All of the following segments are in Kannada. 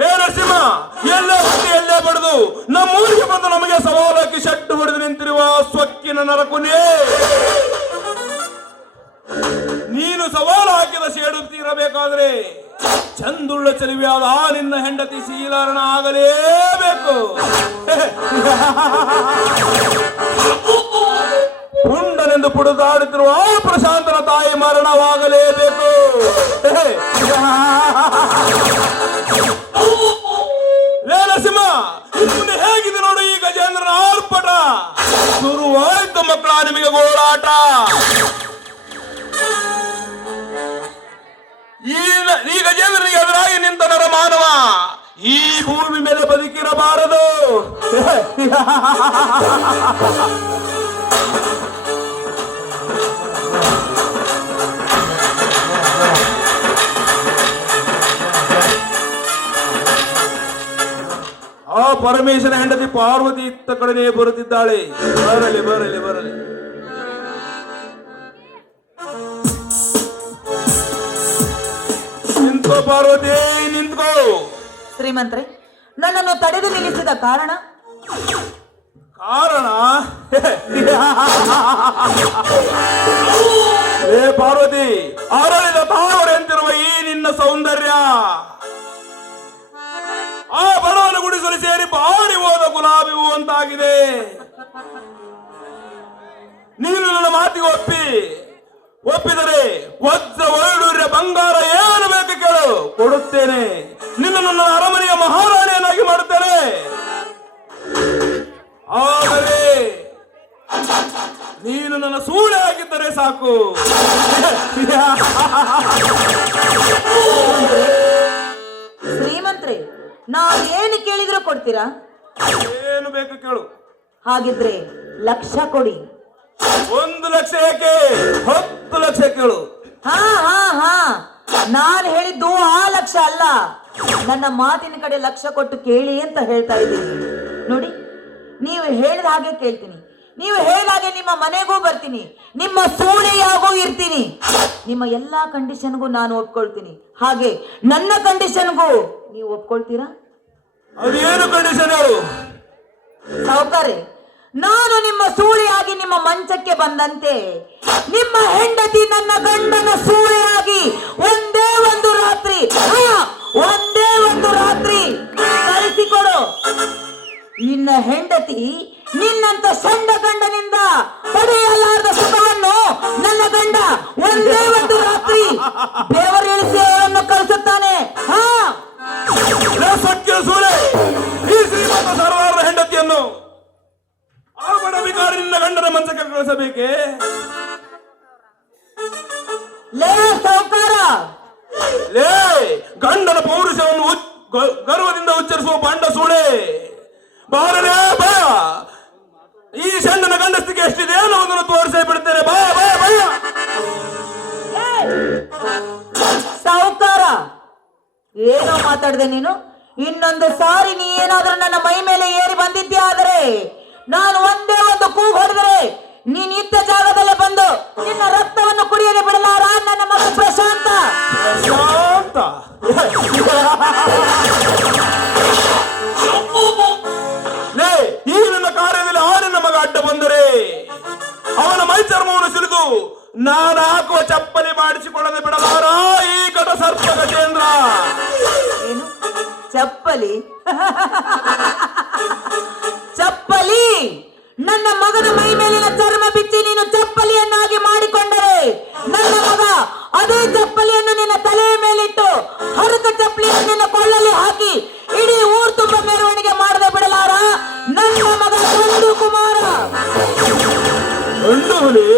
ಲೇ ನರಸಿಂಹ, ಎಲ್ಲೇ ಹುಟ್ಟಿ ಎಲ್ಲೇ ಬಡಿದು ನಮ್ಮೂರಿಗೆ ಬಂದು ನಮಗೆ ಸವಾಲಾಕಿ ಶೆಟ್ಟು ಹೊಡೆದು ನಿಂತಿರುವ ಸ್ವಕ್ಕಿನ ನರಕುನೇ, ನೀನು ಸವಾಲು ಹಾಕಿದ ಸೇಡು ತೀರಬೇಕಾದ್ರೆ ಚಂದುಳ್ಳ ಚೆಲುವೆಯಾದ ಆ ನಿನ್ನ ಹೆಂಡತಿ ಶೀಲಾರಣ ಆಗಲೇಬೇಕು. ಪುಂಡನೆಂದು ಪುಡುದಾಡುತ್ತಿರುವ ಆ ಪ್ರಶಾಂತನ ತಾಯಿ ಮರಣವಾಗಲೇಬೇಕು. ಲೇ ನರಸಿಂಹ, ಮುಂದೆ ಹೇಗಿದೆ ನೋಡು ಈ ಗಜೇಂದ್ರನ ಆರ್ಭಟ. ಶುರುವಾಯ್ತು ಮಕ್ಕಳ ನಿಮಗೆ ಗೋಳಾಟ. ಈ ಗಜೇಂದ್ರನಿಗೆ ಎದುರಾಗಿ ನಿಂತ ನರ ಮಾನವ ಈ ಭೂಮಿ ಮೇಲೆ ಬದುಕಿರಬಾರದು. ಆ ಪರಮೇಶ್ವರ ಹೆಂಡತಿ ಪಾರ್ವತಿ ಇತ್ತ ಕಡೆನೇ ಬರುತ್ತಿದ್ದಾಳೆ. ಬರಲಿ ಬರಲಿ ಬರಲಿ. ನಿಂತ್ಕೋ ಪಾರ್ವತಿ, ನಿಂತ್ಕೋ. ಶ್ರೀಮಂತ್ರೆ, ನನ್ನನ್ನು ತಡೆದು ನಿಲ್ಲಿಸಿದ ಕಾರಣ? ಕಾರಣ ಏ ಪಾರ್ವತಿ, ಅರಳಿದ ತಾವರೆಂತಿರುವ ಈ ನಿನ್ನ ಸೌಂದರ್ಯ ಆ ಬಡವನ ಗುಡಿಸಲು ಸೇರಿ ಬಾಡಿ ಹೋದ ಗುಲಾಬಿ ಹೂ ಅಂತಾಗಿದೆ. ನೀನು ನನ್ನ ಮಾತಿಗೆ ಒಪ್ಪಿದರೆ ವಜ್ರ ವೈಡೂರ್ಯ ಬಂಗಾರ ಏನು ಬೇಕು ಕೇಳು, ಕೊಡುತ್ತೇನೆ. ನಿನ್ನ ನನ್ನ ಅರಮನೆಯ ಮಹಾರಾಣಿಯನ್ನಾಗಿ ಮಾಡುತ್ತೇನೆ. ಆದರೆ ನೀನು ನನ್ನ ಸೂಳೆ ಆಗಿದ್ದರೆ ಸಾಕು. ಶ್ರೀಮಂತ್ರೆ, ನಾವು ಏನು ಕೇಳಿದ್ರು ಕೊಡ್ತೀರಾ? ಏನು ಬೇಕು ಕೇಳು. ಹಾಗಿದ್ರೆ ಲಕ್ಷ ಕೊಡಿ. 1 ಲಕ್ಷ ಏಕೆ, 10 ಲಕ್ಷ ಕೇಳು. ಹಾ ಹಾ ಹಾ, ನಾನು ಹೇಳಿದ್ದು ಆ ಲಕ್ಷ ಅಲ್ಲ, ನನ್ನ ಮಾತಿನ ಕಡೆ ಲಕ್ಷ ಕೊಟ್ಟು ಕೇಳಿ ಅಂತ ಹೇಳ್ತಾ ಇದ್ದೀನಿ. ನೋಡಿ, ನೀವು ಹೇಳಿದ ಹಾಗೆ ಕೇಳ್ತೀನಿ, ನೀವು ಹೇಳಿದ ಹಾಗೆ ನಿಮ್ಮ ಮನೆಗೂ ಬರ್ತೀನಿ, ನಿಮ್ಮ ಸೂಳೆಯಾಗೂ ಇರ್ತೀನಿ, ನಿಮ್ಮ ಎಲ್ಲಾ ಕಂಡೀಷನ್ಗೂ ನಾನು ಒಪ್ಕೊಳ್ತೀನಿ. ಹಾಗೆ ನನ್ನ ಕಂಡೀಷನ್ಗೂ ನೀವು ಒಪ್ಕೊಳ್ತೀರಾ? ಅದೇನು ಕಂಡೀಷನ್ ಹೇಳು? ಸಾವುಕಾರೆ, ನಾನು ನಿಮ್ಮ ಸೂಳೆಯಾಗಿ ನಿಮ್ಮ ಮಂಚಕ್ಕೆ ಬಂದಂತೆ ನಿಮ್ಮ ಹೆಂಡತಿ ನನ್ನ ಗಂಡನ ಸೂಳೆಯಾಗಿ ಒಂದೇ ಒಂದು ರಾತ್ರಿ ಕಳಿಸಿಕೊಡು. ನಿನ್ನ ಹೆಂಡತಿ ನಿನ್ನಂತ ಸಣ್ಣ ಗಂಡನಿಂದ ಪಡೆಯಲಾರದ ಸುಖವನ್ನು ನನ್ನ ಗಂಡ ಒಂದೇ ಒಂದು ರಾತ್ರಿ ಬೆವರಿಳಿಸಿ ಅವರನ್ನು ಕಳಿಸುತ್ತಾನೆ. ಸೂಳೆ, ಈ ಶ್ರೀಮಂತ ಸರ್ವಾರದ ಹೆಂಡತಿಯನ್ನು ಆ ಬಡ ಬಿಕಾರಿ ನಿನ್ನ ಗಂಡನ ಮಂಚಕ್ಕೆ ಕಳಿಸಬೇಕೆ? ಲೇ ಸಾವುಕಾರ, ಲೇ ಗಂಡನ ಪೌರುಷವನ್ನು ಗರ್ವದಿಂದ ಉಚ್ಚರಿಸುವ ಬಂಡ ಸೂಳೆ, ಬಾರಲೇ ಬಾ. ಈ ಸಣ್ಣನ ಗಂಡಸ್ತಿಗೆ ಎಷ್ಟಿದೆ ಅನ್ನೋದನ್ನು ತೋರಿಸೇ ಬಿಡ್ತೇನೆ. ಬಾ ಬಾ ಬಾ. ಸಾವುಕಾರ, ಏನೋ ಮಾತಾಡಿದೆ ನೀನು? ಇನ್ನೊಂದು ಸಾರಿ ನೀ ಏನಾದ್ರೂ ನನ್ನ ಮೈ ಮೇಲೆ ಏರಿ ಬಂದಿದ್ದೆ ಆದರೆ ನಾನು ಒಂದೇ ಒಂದು ಕೂಗು ಹೊಡೆದರೆ ನೀನ್ ಇದ್ದ ಜಾಗದಲ್ಲೇ ಬಂದು ನಿನ್ನ ರಕ್ತವನ್ನು ಕುಡಿಯದೆ ಬಿಡಲಾರ ನನ್ನ ಮಗ ಪ್ರಶಾಂತ. ಈ ನನ್ನ ಕಾರ್ಯದಲ್ಲಿ ಆ ನನ್ನ ಮಗ ಅಡ್ಡ ಬಂದರೆ ಅವನ ಮೈ ಚರ್ಮವನ್ನು ಸಿಡಿದು ನಾನು ಹಾಕುವ ಚಪ್ಪಲಿ ಮಾಡಿಸಿಕೊಳ್ಳದೆ ಬಿಡಲಾರ ಈ ಘಟ ಸರ್ಪ ಗಜೇಂದ್ರ. ಏನು ಚಪ್ಪಲಿ? ಚಪ್ಪಲಿ? ನನ್ನ ಮಗನ ಮೈ ಮೇಲಿನ ಚರ್ಮ ಬಿಚ್ಚಿ ನೀನು ಚಪ್ಪಲಿಯನ್ನಾಗಿ ಮಾಡಿಕೊಂಡರೆ ನನ್ನ ಮಗ ಅದೇ ಚಪ್ಪಲಿಯನ್ನು ನಿನ್ನ ತಲೆಯ ಮೇಲಿಟ್ಟು ಹರಕ ಚಪ್ಪಲಿಯನ್ನು ನಿನ್ನ ಕೊಳ್ಳಲ್ಲಿ ಹಾಕಿ ಇಡೀ ಊರು ತುಂಬ ಮೆರವಣಿಗೆ ಮಾಡದೆ ಬಿಡಲಾರ ನನ್ನ ಮಗ ಗಂಡು ಕುಮಾರ. ಗಂಡು ಹುಲಿ?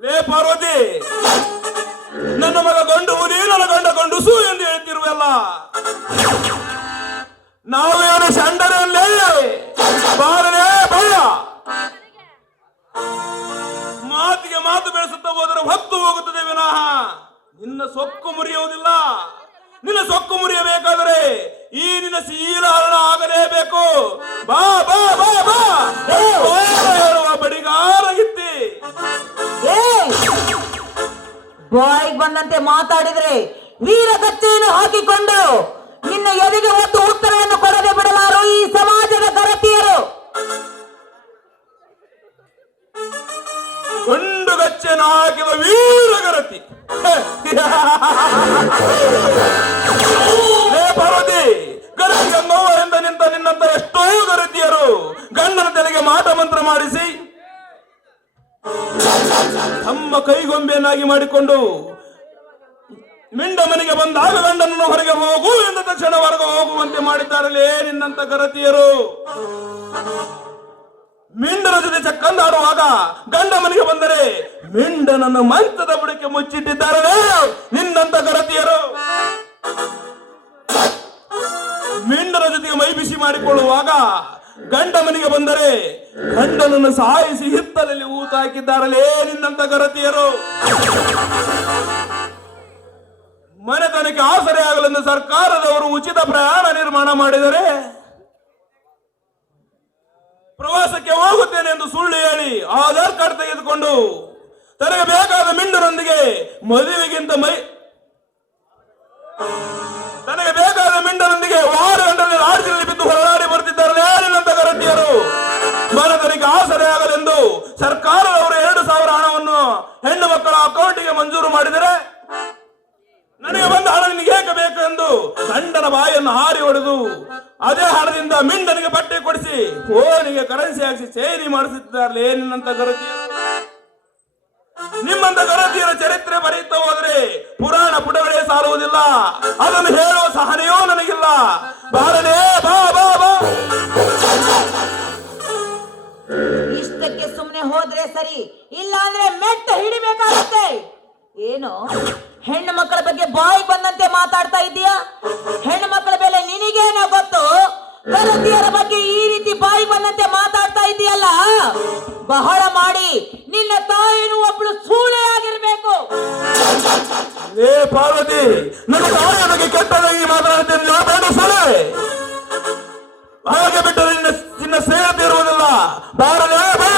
ಲೇ ಪಾರ್ವತಿ, ನನ್ನ ಮಗ ಗಂಡು ಹುಲಿ, ನನ್ನ ಗಂಡ ಗಂಡುಸು ಎಂದು ಹೇಳ್ತಿರುವಲ್ಲ. ನಾವೇನು ಸಂಡರಲ್ಲೇ ಬಾರಲೇ ಭಯ. ಮಾತಿಗೆ ಮಾತು ಬೆಳೆಸುತ್ತಾ ಹೋದರೆ ಹೊತ್ತು ಹೋಗುತ್ತದೆ ವಿನಃ ನಿನ್ನ ಸೊಕ್ಕು ಮುರಿಯುವುದಿಲ್ಲ. ನಿನ್ನ ಸೊಕ್ಕು ಮುರಿಯಬೇಕಾದರೆ ಈ ನಿನ್ನ ಶೀಲಹರಣ ಆಗಲೇಬೇಕು. ಬಾ ಬಾ ಬಾ ಬಾ ಹೇಳುವ ಬಡಿಗಾರ ಬಾಯಿಗೆ ಬಂದಂತೆ ಮಾತಾಡಿದ್ರೆ ವೀರಗಚ್ಚೆಯನ್ನು ಹಾಕಿಕೊಂಡು ನಿನ್ನ ಎದೆಗೆ ಒಂದು ಉತ್ತರವನ್ನು ಕೊಡದೆ ಬಿಡಲಾರು ಈ ಸಮಾಜದ ಗರತಿಯರು. ಗಂಡು ಗಚ್ಚೆನ ಹಾಕಿದ ವೀರಗರತಿ. ಪಾರ್ವತಿ, ಗರತಿಗೆ ನೋವೆಂದ ನಿಂತ ನಿನ್ನಂತ ಎಷ್ಟೋ ಗರತಿಯರು ಗಂಡನ ತಲೆಗೆ ಮಾಟ ಮಂತ್ರ ಮಾಡಿಸಿ ತಮ್ಮ ಕೈಗೊಂಬೆಯನ್ನಾಗಿ ಮಾಡಿಕೊಂಡು ಮಿಂಡ ಮನೆಗೆ ಬಂದಾಗ ಗಂಡನನ್ನು ಹೊರಗೆ ಹೋಗು ಎಂದ ತಕ್ಷಣ ಹೊರಗೆ ಹೋಗುವಂತೆ ಮಾಡಿದ್ದಾರಲ್ಲೇ ನಿನ್ನಂತ ಗರತಿಯರು. ಮಿಂಡನ ಜೊತೆ ಚಕ್ಕಂದಾಡುವಾಗ ಗಂಡ ಮನೆಗೆ ಬಂದರೆ ಮಿಂಡನನ್ನು ಮಂಚದ ಬುಡಕ್ಕೆ ಮುಚ್ಚಿಟ್ಟಿದ್ದಾರೇ ನಿನ್ನಂತ ಗರತಿಯರು. ಮಿಂಡನ ಜೊತೆಗೆ ಮೈ ಬಿಸಿ ಮಾಡಿಕೊಳ್ಳುವಾಗ ಗಂಡ ಮನೆಗೆ ಬಂದರೆ ಗಂಡನನ್ನು ಸಾಯಿಸಿ ಹಿತ್ತಲಲ್ಲಿ ಊತ ಹಾಕಿದ್ದಾರಲ್ಲೇ ನಿನ್ನಂತ ಗರತಿಯರು. ಮನೆತನಕ್ಕೆ ಆಸರೆ ಆಗಲೆಂದು ಸರ್ಕಾರದವರು ಉಚಿತ ಪ್ರಯಾಣ ನಿರ್ಮಾಣ ಮಾಡಿದರೆ ಪ್ರವಾಸಕ್ಕೆ ಹೋಗುತ್ತೇನೆ ಎಂದು ಸುಳ್ಳು ಹೇಳಿ ಆಧಾರ್ ಕಾರ್ಡ್ ತೆಗೆದುಕೊಂಡು ತನಗೆ ಬೇಕಾದ ಮಿಂಡನೊಂದಿಗೆ ಮದುವೆಗಿಂತ ತನಗೆ ಬೇಕಾದ ಮಿಂಡನೊಂದಿಗೆ ವಾರ ಗಂಟಲೆ ರಾಜ್ಯದಲ್ಲಿ ಬಿದ್ದು ಹೊರನಾಡಿ ಬರುತ್ತಿದ್ದಾರೆ ನಿನ್ನಂತ ಗರತಿಯರು. ಮನೆತನಕ್ಕೆ ಆಸರೆ ಆಗಲೆಂದು ಸರ್ಕಾರದವರು 2,000 ಹಣವನ್ನು ಹೆಣ್ಣು ಮಕ್ಕಳ ಅಕೌಂಟಿಗೆ ಮಂಜೂರು ಮಾಡಿದರೆ ನನಗೆ ಬಂದ ಹಣ ನಿನಗೆ ಏಕೆ ಬೇಕು ಎಂದು ಗಂಡನ ಬಾಯನ್ನು ಹಾರಿ ಹೊಡೆದು ಅದೇ ಹಣದಿಂದ ಮಿಂಡನಿಗೆ ಬಟ್ಟೆ ಕೊಡಿಸಿ ಫೋನಿಗೆ ಕರೆನ್ಸಿ ಹಾಕಿಸಿ ಚೈನಿ ಮಾಡಿಸುತ್ತಿದ್ದಾರಲೇ ನಿನ್ನಂತ ಗರತಿಯರು. ನಿಮ್ಮಂತ ಗರತಿಯರ ಚರಿತ್ರೆ ಬರೆಯುತ್ತಾ ಹೋದ್ರೆ ಪುರಾಣ ಪುಟಗಳೇ ಸಾರುವುದಿಲ್ಲ. ಅದನ್ನು ಹೇಳುವ ಸಹನೆಯೋ ನನಗಿಲ್ಲ. ಬಾರನೇ ಬಾ ಬಾ ಬಾ. ಇಷ್ಟಕ್ಕೆ ಸುಮ್ಮನೆ ಹೋದ್ರೆ ಸರಿ, ಇಲ್ಲ ಅಂದ್ರೆ ಮೆಟ್ಟ ಹಿಡಿಬೇಕಾಗುತ್ತೆ. ಏನು ಹೆಣ್ಣು ಮಕ್ಕಳ ಬಗ್ಗೆ ಬಾಯಿ ಬಂದಂತೆ ಮಾತಾಡ್ತಾ ಇದೀಯಾ? ಹೆಣ್ಣು ಮಕ್ಕಳ ಬೆಲೆ ನಿನಗೇನೋ ಗೊತ್ತು, ಗರತಿಯರ ಬಗ್ಗೆ ಈ ರೀತಿ ಬಾಯಿ ಬಂದಂತೆ ಮಾತಾಡ್ತಾ ಇದೀಯಲ್ಲ, ಬಹಳ ಮಾಡಿ ನಿನ್ನ ತಾಯಿನೂ ಒಬ್ಳು ಸೂಳೆ ಆಗಿರ್ಬೇಕು. ಏ ಪಾರ್ವತಿ, ನನ್ನ ತಾಯಿಯ ಬಗ್ಗೆ ಕೆಟ್ಟದಾಗಿ ಮಾತಾಡುತ್ತೇನೆ ಸೂಳೆ. ಹಾಗೆ ಬಿಟ್ಟರೆ ನಿನ್ನ ಸ್ನೇಹಿತ ಇರುವುದಿಲ್ಲ. ಬಾರಲೇ ಬಾ.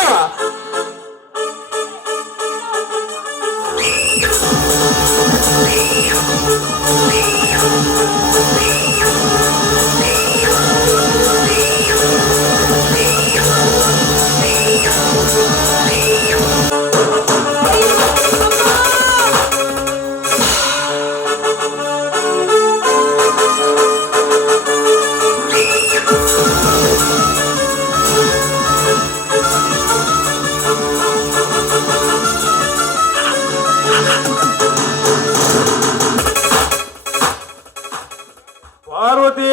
ಪಾರ್ವತಿ,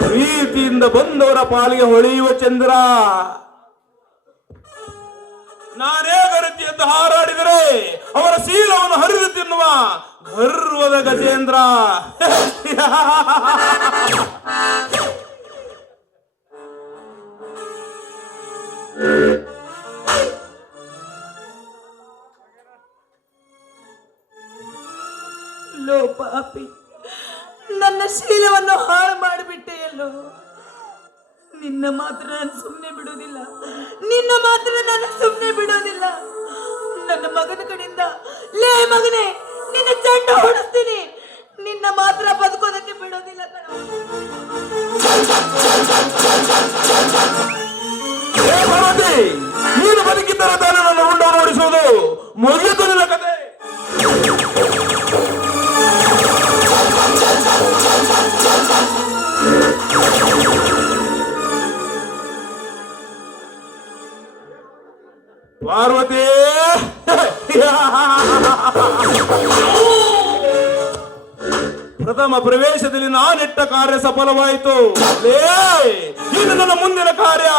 ಪ್ರೀತಿಯಿಂದ ಬಂದವರ ಪಾಲಿಗೆ ಹೊಳೆಯುವ ಚಂದ್ರ. ನಾನೇ ಗರತಿ ಎಂದು ಹಾರಾಡಿದರೆ ಅವರ ಶೀಲವನ್ನು ಹರಿದು ತಿನ್ನುವ ಗರ್ವದ ಗಜೇಂದ್ರ. ಲೋ ಪಾಪಿ, ನನ್ನ ಶೀಲವನ್ನು ಹಾಳು ಮಾಡಿಬಿಟ್ಟೆಯಲ್ಲೋ. ನಿನ್ನ ಮಾತ್ರ ನಾನು ಸುಮ್ಮನೆ ಬಿಡೋದಿಲ್ಲ, ನಿನ್ನ ಮಾತ್ರ ನಾನು ಸುಮ್ಮನೆ ಬಿಡೋದಿಲ್ಲ. ನನ್ನ ಮಗನ ಕಡೆಯಿಂದ ಲೇ ಮಗನೇ, ನಿನ್ನ ಚಂಡ ಹೊಡಿಸ್ತೀನಿ, ನಿನ್ನ ಮಾತ್ರ ಬದುಕೋದಕ್ಕೆ ಬಿಡೋದಿಲ್ಲ ಕಣ. ನೀನು ಬದುಕಿದ್ದರೆ ತಾನೇ ನನ್ನ ಉಂಡ ಓಡಿಸುವುದು. ಮುಗಿದು ನಿನ್ನ ಕತೆ. ಪಾರ್ವತಿ, ಪ್ರಥಮ ಪ್ರವೇಶದಲ್ಲಿ ನಾನಿಟ್ಟ ಕಾರ್ಯ ಸಫಲವಾಯಿತು. ಇನ್ನು ನನ್ನ ಮುಂದಿನ ಕಾರ್ಯ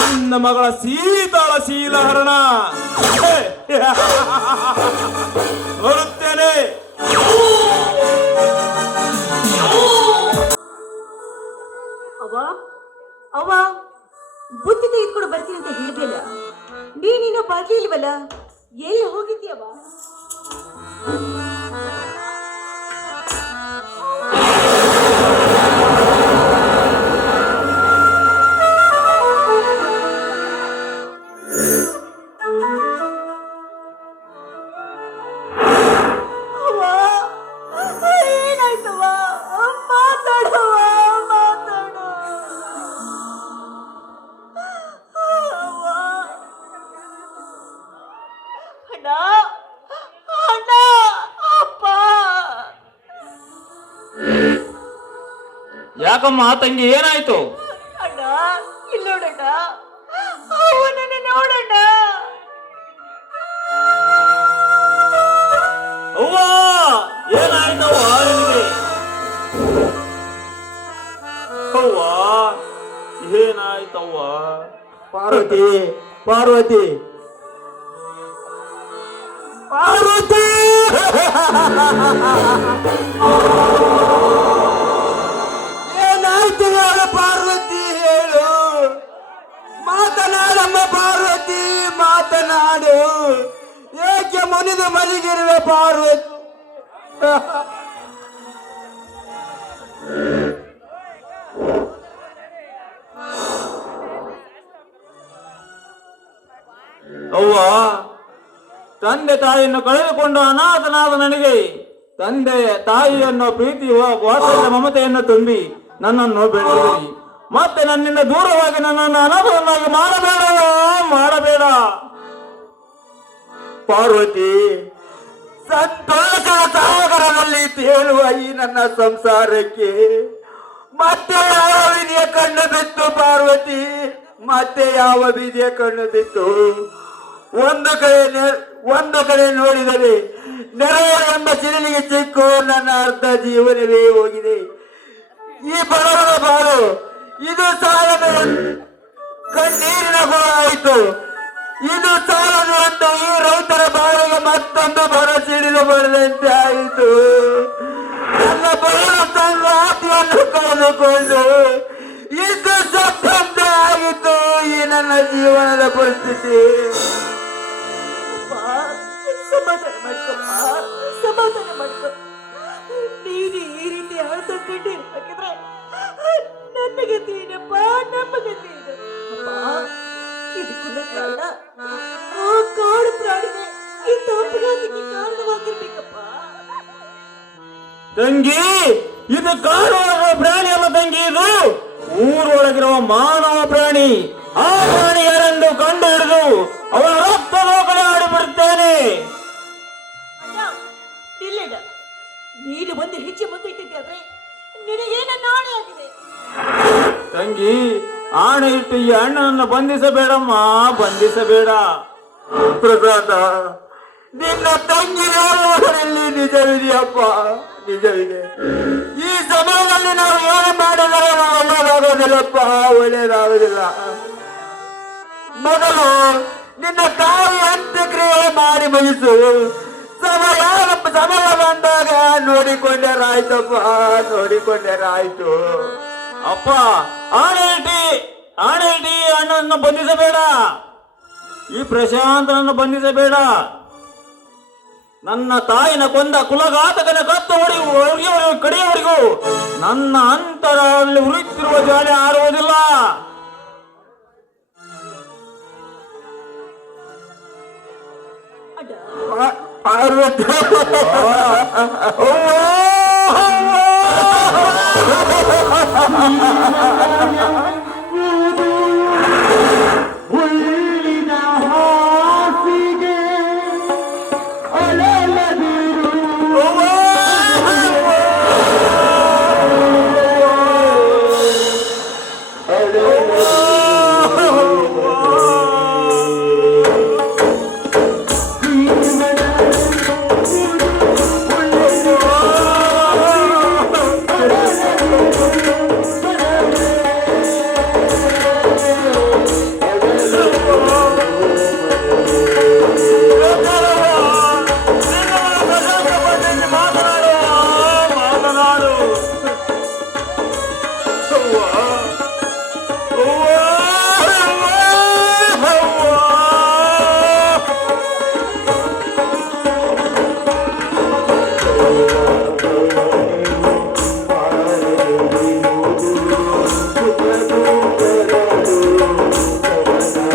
ನಿನ್ನ ಮಗಳ ಸೀತಾಳ ಶೀಲಹರಣ. ಬರುತ್ತೇನೆ. ಅವ್ವ, ಬುದ್ಧಿ ತೆಗೆದುಕೊಂಡು ಬರ್ತೀನಿ ಅಂತ ಹೇಳಿದೆಯಲ್ಲ, ನೀನಿನ್ನೂ ಬರ್ಲಿಲ್ವಲ್ಲ, ಎಲ್ಲಿ ಹೋಗಿದ್ಯವ? ಯಾಕಮ್ಮ ತಂಗಿ ಏನಾಯ್ತು? ಅಣ್ಣ ಇಲ್ಲಿ ನೋಡಣ್ಣ, ಅವನನ್ನ ನೋಡಣ್ಣ. ಅವ್ವ ಏನಾಯ್ತವ್ವ ನಿನಗೆ? ಅವ್ವ ಏನಾಯ್ತವ್ವ? ಪಾರ್ವತಿ ಪಾರ್ವತಿ ಪಾರ್ವತಿ ಏನಾಯ್ತು ಹೇಳು ಪಾರ್ವತಿ, ಹೇಳು, ಮಾತನಾಡಮ್ಮ ಪಾರ್ವತಿ, ಮಾತನಾಡು. ಏಕೆ ಮುನಿದು ಮಲಗಿರುವೆ ಪಾರ್ವತಿ? ಅವ್ವ ತಂದೆ ತಾಯಿಯನ್ನು ಕಳೆದುಕೊಂಡು ಅನಾಥನಾದ ನನಗೆ ತಂದೆ ತಾಯಿಯನ್ನು ಪ್ರೀತಿ ವಾತ್ಸಲ್ಯ ಮಮತೆಯನ್ನು ತುಂಬಿ ನನ್ನನ್ನು ಬೆಳೆಸಿರಿ. ಮತ್ತೆ ನನ್ನಿಂದ ದೂರವಾಗಿ ನನ್ನನ್ನು ಅನಾಥವನ್ನಾಗಿ ಮಾಡಬೇಡ ಪಾರ್ವತಿ, ಸಂತೋಷದ ಸಾಗರದಲ್ಲಿ ತೇಲುವ ಈ ನನ್ನ ಸಂಸಾರಕ್ಕೆ ಮತ್ತೆ ಯಾವ ವಿಧಿಯ ಕಣ್ಣು ಬಿತ್ತು ಪಾರ್ವತಿ? ಮತ್ತೆ ಯಾವ ವಿಧಿಯ ಕಣ್ಣು ಬಿತ್ತು? ಒಂದು ಕಡೆ ನೋಡಿದರೆ ನೆರವು ಎಂಬ ಸಿರಿಲಿಗೆ ಚಿಕ್ಕು ನನ್ನ ಅರ್ಧ ಜೀವನವೇ ಹೋಗಿದೆ. ಈ ಬಡವರ ಬಾಳು ಇದು ಸಾಲದ ಕಣ್ಣೀರಿನ ಗೋಳ ಆಯಿತು. ಇದು ಸಾಲದು ಅಂತ ಈ ರೈತರ ಬಾಳಿಗೆ ಮತ್ತೊಂದು ಭರಸಿಡಿಲು ಬರದಂತೆ ಆಯಿತು. ನನ್ನ ಬಯಲು ತನ್ನ ಆತ್ಮವನ್ನು ಕಳೆದುಕೊಂಡು ಇದು ಸತ್ತಂತೆ ಆಗಿತ್ತು ಈ ನನ್ನ ಜೀವನದ ಪರಿಸ್ಥಿತಿ. ಸಮಾಧಾನ ಮಾಡ್ಕೊಪ್ಪ, ಸಮಾಧಾನ ಮಾಡ್ಕೊ. ನೀನು ಈ ರೀತಿ ಅಳ್ತ ಕಣ್ಣೀರು ಹಾಕಿದ್ರೆ ನನ್ನ ಗತಿ ಏನಪ್ಪ, ನಮ್ಮ ಗತಿ ಏನು ಇದಕ್ಕೆಲ್ಲ ಕಾರಣ ಆ ಕಾಡು ಪ್ರಾಣಿನೇ ಇಂಥ ಅಪಘಾತಕ್ಕೆ ಕಾರಣವಾಗಿರ್ಬೇಕಪ್ಪ. ತಂಗಿ, ಇದು ಕಾಡೊಳಗಿರುವ ಪ್ರಾಣಿ ಅಲ್ಲ ತಂಗಿ, ಇದು ಊರೊಳಗಿರುವ ಮಾನವ ಪ್ರಾಣಿ. ಆ ಪ್ರಾಣಿ ಯಾರೆಂದು ಕಂಡು ಹಿಡಿದು ಅವಳ ರಕ್ತದ ಕಡೆ ಆಡಿಬಿಡುತ್ತೇನೆ. ಇಲ್ಲಿಡ, ನೀನು ಒಂದು ಹೆಜ್ಜೆ ಮುಂದೆ ಇಟ್ಟಿದ್ದೆ ನಿನಗೇನ ನಾಳೆ ಆಗಿದೆ. ತಂಗಿ, ಆಣೆ ಇಟ್ಟು ಈ ಅಣ್ಣನನ್ನು ಬಂಧಿಸಬೇಡಮ್ಮ, ಬಂಧಿಸಬೇಡ. ಪ್ರಸಾದ, ನಿನ್ನ ತಂಗಿ ಹೇಳುವುದರಲ್ಲಿ ನಿಜವಿದೆಯಪ್ಪ, ನಿಜವಿದೆ. ಈ ಸಮಯದಲ್ಲಿ ನಾವು ಏನು ಮಾಡಿದರೆ ಒಳ್ಳೆಯದಾಗೋದಿಲ್ಲಪ್ಪ, ಒಳ್ಳೆಯದಾಗೋದಿಲ್ಲ. ಮೊದಲು ನಿನ್ನ ತಾಯಿ ಅಂತ್ಯಕ್ರಿಯೆ ಮಾಡಿ ಮುಗಿಸು. ಸಮಯ ಬಂದಾಗ ನೋಡಿಕೊಂಡರಾಯ್ತಪ್ಪ, ನೋಡಿಕೊಂಡರಾಯ್ತು. ಅಪ್ಪ, ಆಣೆ ಇಟ್ಟಿ ಅಣ್ಣನನ್ನು ಬಂಧಿಸಬೇಡ, ಈ ಪ್ರಶಾಂತನನ್ನು ಬಂಧಿಸಬೇಡ. ನನ್ನ ತಾಯಿನ ಕೊಂದ ಕುಲಘಾತಕನ ಕತ್ತು ಕಡೆಯವರೆಗೂ ನನ್ನ ಅಂತರಲ್ಲಿ ಉರಿತಿರುವ ಜ್ವಾಲೆ ಆರುವುದಿಲ್ಲ. ಪಾರ್ವತಿ